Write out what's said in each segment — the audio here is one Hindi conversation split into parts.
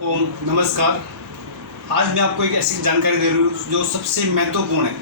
ओम नमस्कार। आज मैं आपको एक ऐसी जानकारी दे रही हूँ जो सबसे महत्वपूर्ण है।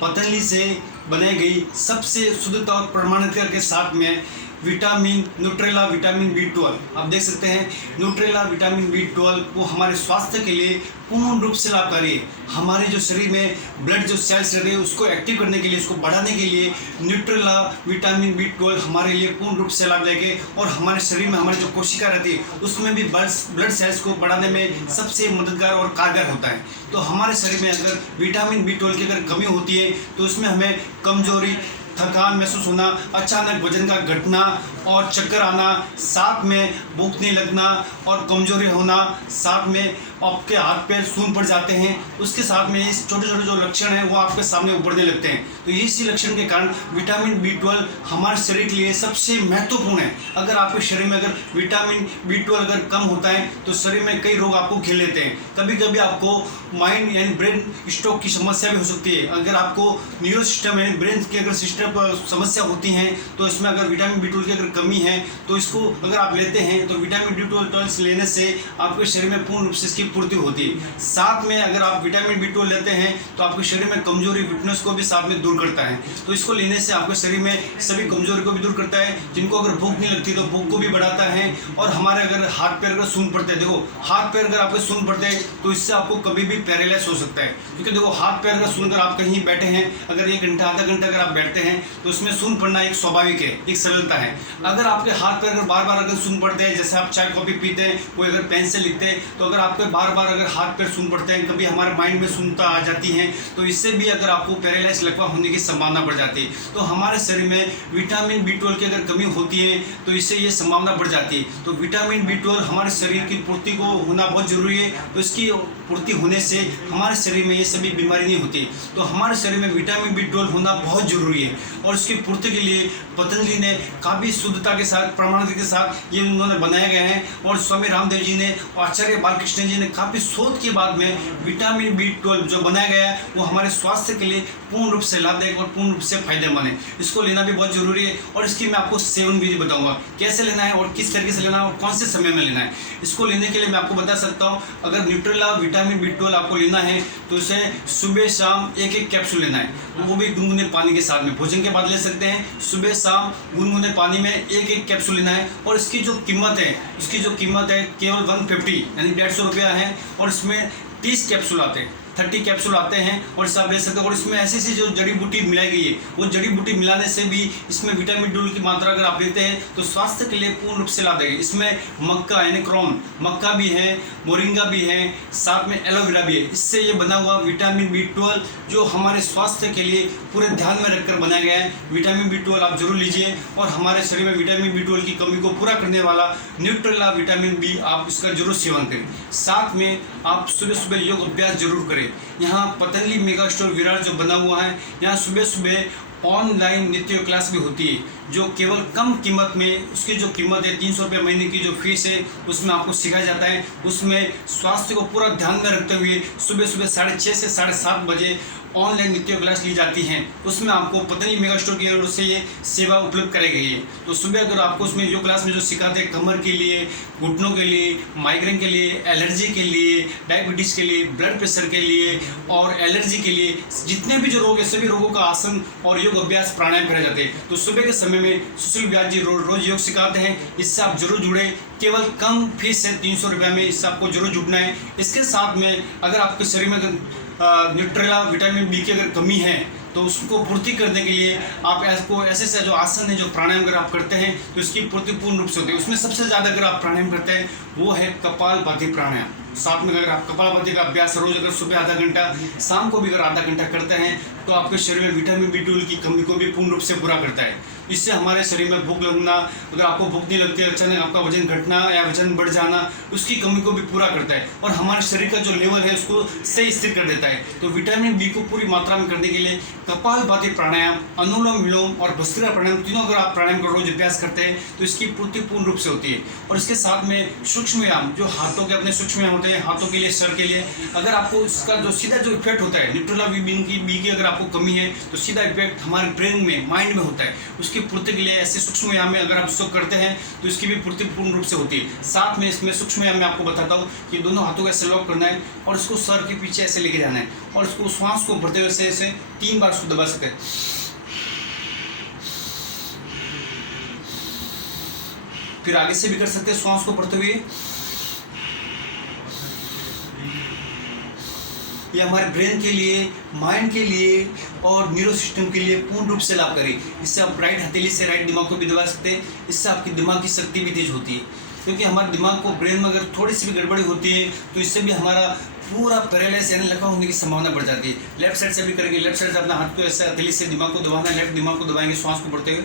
पतंजलि से बनाई गई सबसे शुद्धता और प्रमाणित के साथ में विटामिन न्यूट्रेला विटामिन B12 आप देख सकते हैं। न्यूट्रेला विटामिन B12 वो हमारे स्वास्थ्य के लिए पूर्ण रूप से लाभकारी है। हमारे जो शरीर में ब्लड जो सेल्स रहते हैं उसको एक्टिव करने के लिए, उसको बढ़ाने के लिए न्यूट्रेला विटामिन B12 हमारे लिए पूर्ण रूप से लाभदायक है। और हमारे शरीर में हमारी जो कोशिका रहती है उसमें भी ब्लड सेल्स को बढ़ाने में सबसे मददगार और कारगर होता है। तो हमारे शरीर में अगर विटामिन B12 की अगर कमी होती है तो उसमें हमें कमजोरी, थकान महसूस होना, अचानक वजन का घटना और चक्कर आना, साथ में भूख नहीं लगना और कमजोरी होना, साथ में आपके हाथ पैर सून पड़ जाते हैं। उसके साथ में छोटे छोटे जो लक्षण हैं वो आपके सामने उभरने लगते हैं। तो इसी लक्षण के कारण विटामिन B12 हमारे शरीर के लिए सबसे महत्वपूर्ण है। अगर आपके शरीर में अगर विटामिन B12 अगर कम होता है तो शरीर में कई रोग आपको घेर लेते हैं। कभी कभी आपको माइंड यानी ब्रेन स्ट्रोक की समस्या भी हो सकती है। अगर आपको न्यूरो सिस्टम यानी ब्रेन की अगर सिस्टम समस्या होती है तो इसमें अगर विटामिन B12 की अगर कमी है तो इसको अगर आप लेते हैं तो विटामिन B12 लेने से आपके शरीर में पूर्ण रूप से इसकी पूर्ति होती है। साथ में अगर आप विटामिन B12 लेते हैं तो आपके शरीर में कमजोरी, वीकनेस को भी साथ में दूर करता है। तो इसको लेने से आपके शरीर में सभी कमजोरी को भी दूर करता है। जिनको अगर भूख नहीं लगती तो भूख को भी बढ़ाता है। और हमारे अगर हाथ पैर अगर सून पड़ते हैं, देखो हाथ पैर अगर आपके सून पड़ते हैं तो इससे आपको कभी भी पैरालाइज हो सकता है। क्योंकि देखो हाथ पैर अगर सुनकर आप कहीं बैठे हैं, अगर 1 घंटा आधा घंटा अगर आप बैठते हैं तो उसमें सून पड़ना एक स्वाभाविक है, एक सरलता है। अगर आपके हाथ पैर अगर बार बार अगर सून पड़ते हैं, जैसे आप चाय कॉफी पीते हैं, कोई अगर पेन से लिखते हैं, तो अगर आपके बार बार अगर हाथ पैर सून पड़ते हैं, कभी हमारे माइंड में सुनता आ जाती है तो इससे भी अगर आपको पैरालाइज लकवा होने की संभावना बढ़ जाती है। तो हमारे शरीर में विटामिन B12 की अगर कमी होती है तो इससे ये संभावना बढ़ जाती है। तो विटामिन B12 हमारे शरीर की पूर्ति को होना बहुत जरूरी है। तो इसकी पूर्ति होने से हमारे शरीर में ये सभी बीमारी नहीं होती। तो हमारे शरीर में विटामिन B12 होना बहुत जरूरी है। और इसकी पूर्ति के लिए पतंजलि ने काफ़ी शुद्धता के साथ, प्रमाणित के साथ ये उन्होंने बनाया गया है। और स्वामी रामदेव जी ने और आचार्य बालकृष्ण जी ने काफ़ी शोध के बाद में विटामिन B12 जो बनाया गया है वो हमारे स्वास्थ्य के लिए पूर्ण रूप से लाभदायक और पूर्ण रूप से फायदेमंद है। इसको लेना भी बहुत जरूरी है। और इसकी मैं आपको सेवन विधि बताऊंगा, कैसे लेना है और किस तरीके से लेना है और कौन से समय में लेना है। इसको लेने के लिए मैं आपको बता सकता हूँ, अगर न्यूट्रेला विटामिन B12 आपको लेना है तो इसे सुबह शाम 1-1 कैप्सूल लेना है, वो भी गुनगुने पानी के साथ में। भोजन के बाद ले सकते हैं, सुबह शाम गुनगुने पानी में 1-1 कैप्सूल लेना है। और इसकी जो कीमत है, केवल 150 यानी 150 रुपया है। और इसमें 30 कैप्सूल आते हैं, 30 कैप्सूल आते हैं और इसे आप ले सकते हो। और इसमें ऐसी सी जो जड़ी बूटी मिलाई गई है वो जड़ी बूटी मिलाने से भी इसमें विटामिन B12 की मात्रा अगर आप लेते हैं तो स्वास्थ्य के लिए पूर्ण रूप से लाभदायक है। इसमें मक्का यानी क्रॉन मक्का भी है, मोरिंगा भी है, साथ में एलोवेरा भी है। इससे ये बना हुआ विटामिन B12 जो हमारे स्वास्थ्य के लिए पूरे ध्यान में रखकर बनाया गया है। विटामिन B12 आप जरूर लीजिए। और हमारे शरीर में विटामिन B12 की कमी को पूरा करने वाला न्यूट्रेला विटामिन B आप इसका जरूर सेवन करें। साथ में आप सुबह सुबह योग अभ्यास जरूर करें। यहाँ पतंजलि मेगा स्टोर विरार जो बना हुआ है, यहाँ सुबह सुबह ऑनलाइन नित्य क्लास भी होती है जो केवल कम कीमत में, उसकी जो कीमत है 300 रुपये महीने की जो फीस है उसमें आपको सिखाया जाता है। उसमें स्वास्थ्य को पूरा ध्यान में रखते हुए सुबह सुबह 6:30 से 7:30 बजे ऑनलाइन नित्य क्लास ली जाती हैं। उसमें आपको पतंजलि मेगा स्टोर की ओर से ये सेवा उपलब्ध कराई गई है। तो सुबह अगर आपको उसमें योग क्लास में जो सिखाते हैं कमर के लिए, घुटनों के लिए, माइग्रेन के लिए, एलर्जी के लिए, डायबिटीज़ के लिए, ब्लड प्रेशर के लिए और एलर्जी के लिए, जितने भी जो रोग है सभी रोगों का आसन और योग अभ्यास प्राणायाम कराए जाते हैं। तो सुबह के समय में सुशील व्यास जी रोज योग सिखाते हैं। इससे आप जरूर जुड़े, केवल कम फीस है 300 रुपये में, इससे आपको जरूर जुड़ना है। इसके साथ में अगर आपके शरीर में न्यूट्रेला विटामिन B की अगर कमी है तो उसको पूर्ति करने के लिए आप ऐसे जो आसन है, जो प्राणायाम अगर आप करते हैं तो इसकी पूर्ति पूर्ण रूप से होती है। उसमें सबसे ज़्यादा अगर आप प्राणायाम करते हैं वो है कपालभाति प्राणायाम। साथ में अगर आप कपालभाति का अभ्यास रोज अगर सुबह आधा घंटा, शाम को भी अगर आधा घंटा करते हैं तो आपके शरीर में विटामिन B12 की कमी को भी पूर्ण रूप से पूरा करता है। इससे हमारे शरीर में भूख लगना, अगर आपको भूख नहीं लगती, अचानक आपका वजन घटना या वजन बढ़ जाना, उसकी कमी को भी पूरा करता है। और हमारे शरीर का जो लेवल है उसको सही स्थिर कर देता है। तो विटामिन B को पूरी मात्रा में करने के लिए कपालभाति प्राणायाम, अनुलोम विलोम और भस्त्रिका प्राणायाम, तीनों अगर आप प्राणायाम का रोज अभ्यास करते हैं तो इसकी पूर्ति पूर्ण रूप से होती है। और इसके साथ में सूक्ष्म सूक्ष्म व्यायाम जो हाथों के अपने सूक्ष्म व्यायाम होते हैं, हाथों के लिए, सर के लिए, अगर आपको इसका जो सीधा जो इफेक्ट होता है न्यूट्रोलामिन की अगर आपको कमी है तो सीधा इफेक्ट हमारे ब्रेन में, माइंड में होता है। उसकी पूर्ति के लिए ऐसे सूक्ष्म व्यायाम में अगर आप इसको करते हैं तो इसकी भी पूर्ति पूर्ण रूप से होती है। साथ में इसमें सूक्ष्म व्यायाम में आपको बताता हूँ कि दोनों हाथों को ऐसे लॉक करना है और इसको सर के पीछे ऐसे लेके जाना है और इसको श्वास को भरते हुए ऐसे 3 बार उसको दबा सकते हैं। फिर आगे से भी कर सकते हैं श्वास को भरते हुए। ये हमारे ब्रेन के लिए, माइंड के लिए और न्यूरो सिस्टम के लिए पूर्ण रूप से लाभकारी। इससे आप राइट हथेली से राइट दिमाग को भी दबा सकते हैं। इससे आपकी दिमाग की शक्ति भी तेज होती है, क्योंकि हमारे दिमाग को, ब्रेन में अगर थोड़ी सी भी गड़बड़ी होती है तो इससे भी हमारा पूरा पैरालाइज यानी लकवा होने की संभावना बढ़ जाती है। लेफ्ट साइड से भी करेंगे, लेफ्ट साइड से अपना हाथ को ऐसे हथेली से दिमाग को दबाना, लेफ्ट दिमाग को दबाएंगे श्वास को भरते हुए।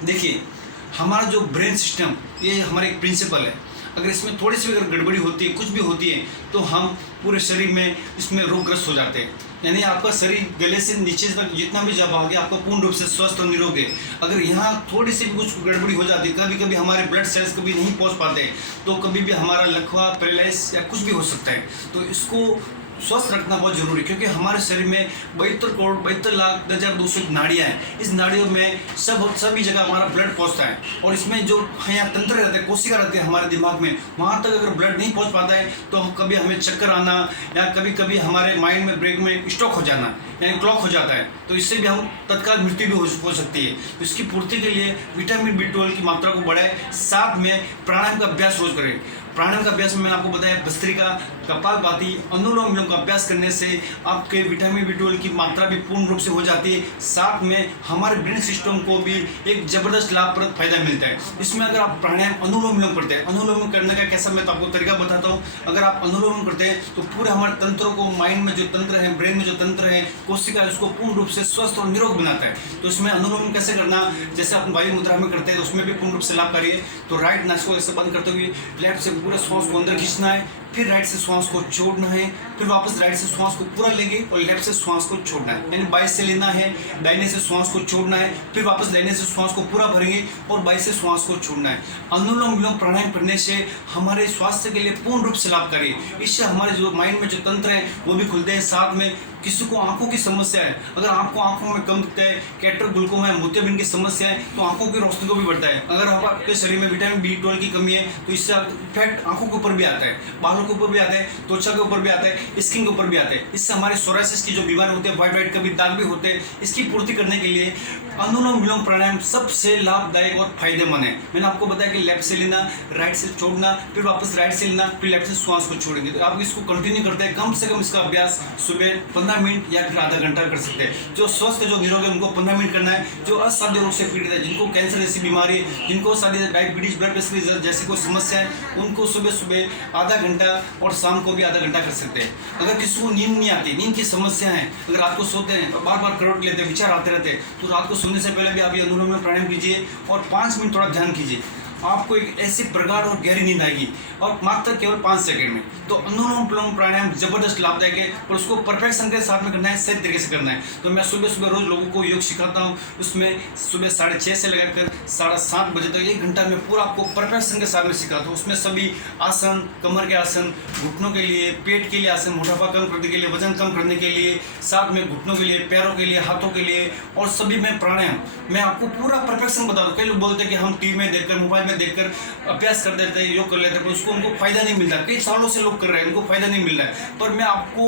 देखिए, हमारा जो ब्रेन सिस्टम, ये हमारा एक प्रिंसिपल है। अगर इसमें थोड़ी सी भी अगर गड़बड़ी होती है, कुछ भी होती है, तो हम पूरे शरीर में इसमें रोगग्रस्त हो जाते हैं। यानी आपका शरीर गले से नीचे तक जितना भी जब आगे आपका पूर्ण रूप से स्वस्थ और निरोग है। अगर यहाँ थोड़ी सी भी कुछ गड़बड़ी हो जाती है, कभी कभी हमारे ब्लड सेल्स कभी नहीं पहुँच पाते, तो कभी भी हमारा लकवा, पैरालाइज या कुछ भी हो सकता है। तो इसको स्वस्थ रखना बहुत जरूरी है, क्योंकि हमारे शरीर में 72,72,10,200 नाड़ियाँ हैं। इस नाड़ियों में सभी जगह हमारा ब्लड पहुंचता है और इसमें जो यहाँ तंत्र रहते हैं, कोशिका रहते हैं हमारे दिमाग में, वहाँ तक अगर ब्लड नहीं पहुँच पाता है तो कभी हमें चक्कर आना या कभी कभी हमारे माइंड में, ब्रेन में स्ट्रोक हो जाना यानी क्लॉक हो जाता है। तो इससे भी हम तत्काल मृत्यु भी हो सकती है। तो इसकी पूर्ति के लिए विटामिन B12 की मात्रा को बढ़ाए, साथ में प्राणायाम का अभ्यास रोज करें। प्राणायाम का अभ्यास में मैंने आपको बताया, भस्त्रिका, कपालभाति, अनुलोम विलोम का अभ्यास करने से आपके विटामिन B12 की मात्रा भी पूर्ण रूप से हो जाती है। साथ में हमारे ब्रेन सिस्टम को भी एक जबरदस्त लाभप्रद फायदा मिलता है। इसमें अगर आप प्राणायाम, अनुलोम विलोम करते हैं, अनुलोम विलोम करने का कैसा मैं तो आपको तरीका बताता हूँ। अगर आप अनुलोम विलोम करते हैं तो पूरे हमारे तंत्रों को, माइंड में जो तंत्र है, ब्रेन में जो तंत्र है, कोशिका है, उसको पूर्ण रूप से स्वस्थ और निरोग बनाता है। तो इसमें अनुलोम कैसे करना, जैसे आप वायु मुद्रा में करते हैं तो उसमें भी पूर्ण रूप से लाभकारी है। तो राइट नाक को ऐसे बंद करते हुए लेफ्ट से पूरा श्वास को अंदर खींचना है, फिर राइट से श्वास को छोड़ना है, फिर वापस राइट से श्वास को पूरा लेंगे और लेफ्ट से श्वास को छोड़ना है। यानी बाएं से लेना है, दाहिने से श्वास को छोड़ना है, फिर वापस दाहिने से श्वास को पूरा भरेंगे और बाएं से श्वास को छोड़ना है। अनुलोम विलोम प्राणायाम करने से हमारे स्वास्थ्य के लिए पूर्ण रूप से लाभकारी है। इससे हमारे जो माइंड में जो तंत्र है वो भी खुलते हैं। साथ में किसी को आंखों की समस्या है, अगर आपको आंखों में कम दिखता है, कैटरेक्ट, ग्लूकोमा है, मोतियाबिंद की समस्या है, तो आंखों की रोशनी को भी बढ़ता है। अगर आपके शरीर में विटामिन B12 की कमी है तो इससे इफेक्ट आंखों के ऊपर भी आता है, बालों के ऊपर भी आता है, त्वचा के ऊपर भी आता है, स्किन के ऊपर भी आता है। इससे हमारे सोराइसिस की जो बीमारी होती है, व्हाइट कभी दाग भी होते हैं, इसकी पूर्ति करने के लिए अनुलोम विलोम प्राणायाम सबसे लाभदायक और फायदेमंद है। मैंने आपको बताया कि लेफ्ट से लेना, राइट से छोड़ना, फिर वापस राइट से लेना, फिर लेफ्ट से श्वास को छोड़ेंगे। तो आप इसको कंटिन्यू करते हैं, कम से कम इसका अभ्यास सुबह 15 मिनट या फिर आधा घंटा कर सकते हैं। जो स्वस्थ, जो निरोग है, उनको 15 मिनट करना है। जो असाध्य रोग से पीड़ित है, जिनको कैंसर जैसी बीमारी है, जिनको सारी डायबिटीज, ब्लड प्रेशर जैसी कोई समस्या है, उनको सुबह सुबह आधा घंटा और शाम को भी आधा घंटा कर सकते हैं। अगर किसी को नींद नहीं आती, नींद की समस्या है, अगर रात को सोते हैं बार बार करवट लेते हैं, विचार आते रहते हैं, तो रात को सोने से पहले भी आप ये अनुलोम विलोम प्राणायाम कीजिए और 5 मिनट थोड़ा ध्यान कीजिए। आपको एक ऐसी प्रगाढ़ और गहरी नींद आएगी और मात्र केवल 5 सेकंड में। तो अनुलोम विलोम प्राणायाम जबरदस्त लाभदायक है और उसको परफेक्शन के साथ में करना है, सही तरीके से करना है। तो मैं सुबह सुबह रोज लोगों को योग सिखाता हूँ। उसमें सुबह 6:30 से लेकर 7:30 बजे तक 1 घंटा में पूरा आपको परफेक्शन के साथ में सिखाता हूँ। उसमें सभी आसन, कमर के आसन, घुटनों के लिए, पेट के लिए आसन, मोटापा कम करने के लिए, वजन कम करने के लिए, साथ में घुटनों के लिए, पैरों के लिए, हाथों के लिए, और सभी में प्राणायाम मैं आपको पूरा परफेक्शन बता दूँ। कई लोग बोलते हैं कि हम टीवी में देखकर, मोबाइल में देखकर अभ्यास कर देते हैं, योग कर लेते हैं, पर उसको उनको फायदा नहीं मिलता। कई सालों से लोग कर रहे हैं, उनको फायदा नहीं मिल रहा है। पर मैं आपको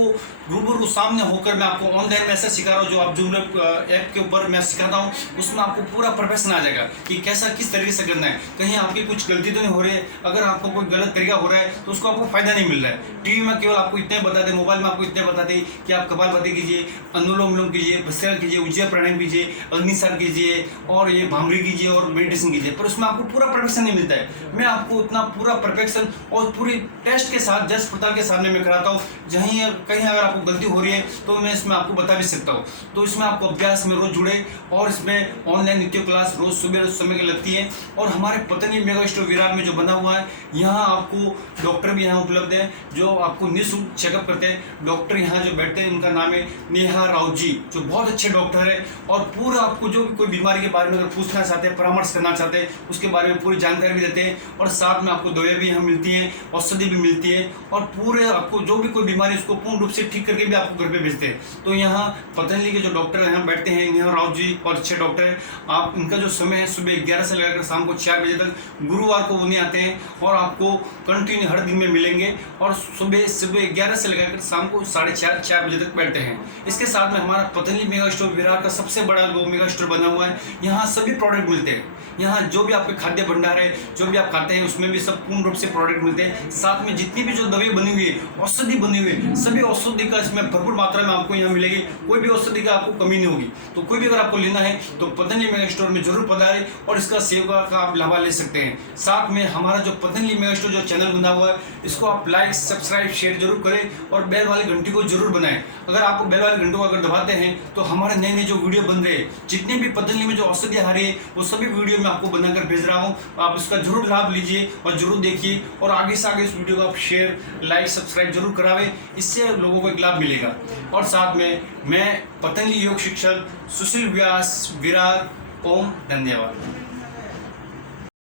रूबरू सामने होकर मैं आपको ऑनलाइन में ऐसा सिखा रहा हूँ, जो आप जूम ऐप के ऊपर मैं सिखाता हूँ, उसमें आपको पूरा परफेक्शन आ जाएगा कि कैसा, किस तरीके से करना है। कहीं आपकी कुछ गलती तो नहीं हो रही है। अगर आपको कोई गलत तरीका हो रहा है तो उसको आपको फायदा नहीं मिल रहा है। टीवी में केवल आपको इतने बताते, मोबाइल में आपको इतने बताते कि आप कपालभाति कीजिए, अनुलोम विलोम कीजिए, भस्त्रिका कीजिए, उज्जैन प्राणायाम कीजिए, अग्निसार कीजिए और ये भामरी कीजिए और मेडिटेशन कीजिए, पर उसमें आपको पूरा परफेक्शन नहीं मिलता है। मैं आपको उतना पूरा परफेक्शन और पूरी टेस्ट के साथ, जांच पड़ताल के साथ मैं कराता हूँ। कहीं अगर आपको गलती हो रही है तो मैं इसमें आपको बता भी सकता हूँ। तो इसमें आपको अभ्यास में रोज जुड़े, और इसमें ऑनलाइन नित्य क्लास रोज सुबह समय की लगती है। और हमारे पतंजलि मेगा स्टोर विरार में जो बना हुआ है, यहाँ आपको डॉक्टर भी यहाँ उपलब्ध है जो आपको निःशुल्क चेकअप करते हैं। डॉक्टर यहाँ जो बैठते हैं उनका नाम है नेहा राव जी, जो बहुत अच्छे डॉक्टर है। और पूरा आपको जो भी कोई बीमारी के बारे में अगर पूछना चाहते हैं, परामर्श करना चाहते हैं, उसके बारे में पूरी जानकारी भी देते हैं। और साथ में आपको दवाई भी यहाँ मिलती हैं, औषधि भी मिलती है, और पूरे आपको जो भी कोई बीमारी उसको पूर्ण रूप से ठीक करके भी आपको घर पे भेजते हैं। तो यहाँ पतंजलि के जो डॉक्टर यहाँ बैठते हैं, नेहा राव जी, और अच्छे डॉक्टर हैं। आप इनका जो समय है सुबह 11 से लेकर शाम को 4 बजे तक, गुरुवार को उन्हें आते हैं और आपको कंटिन्यू हर दिन में मिलेंगे। और सुबह 11 से लेकर शाम को 4:30 बजे तक बैठते हैं। इसके साथ में हमारा पतंजलि मेगा स्टोर विरार का सबसे बड़ा मेगा स्टोर बना हुआ है। यहाँ सभी प्रोडक्ट मिलते हैं। यहाँ जो भी आपके खाद्य भंडार है, जो भी आप खाते हैं, उसमें भी सब पूर्ण रूप से प्रोडक्ट मिलते हैं। साथ में जितनी भी जो दवाई बनी हुई है, औषधि बनी हुई है, सभी औषधि का इसमें भरपूर मात्रा में आपको यहाँ मिलेगी। कोई भी औषधि का आपको कमी नहीं होगी। तो कोई भी अगर आपको लेना है तो पतंजलि मेगा स्टोर में जरूर पधारें और इसका सेवा का आप लाभ ले सकते हैं। साथ में हमारा जो पतंजलि मेगा स्टोर जो चैनल बना हुआ है, इसको आप लाइक, सब्सक्राइब, शेयर जरूर करें और बेल वाली घंटी को जरूर बनाएं। अगर आप बेल वाली घंटी को अगर दबाते हैं तो हमारे नए नए जो वीडियो बन रहे हैं, जितने भी पतंजलि में जो औषधि आ रही है, वो सभी वीडियो में आपको बनाकर भेज रहा हूँ। आप इसका जरूर लाभ लीजिए और जरूर देखिए, और आगे से आगे इस वीडियो को आप शेयर, लाइक, सब्सक्राइब जरूर करावें। इससे लोगों को एक लाभ मिलेगा। और साथ में मैं पतंजलि योग शिक्षक सुशील व्यास, विरार। ओम धन्यवाद।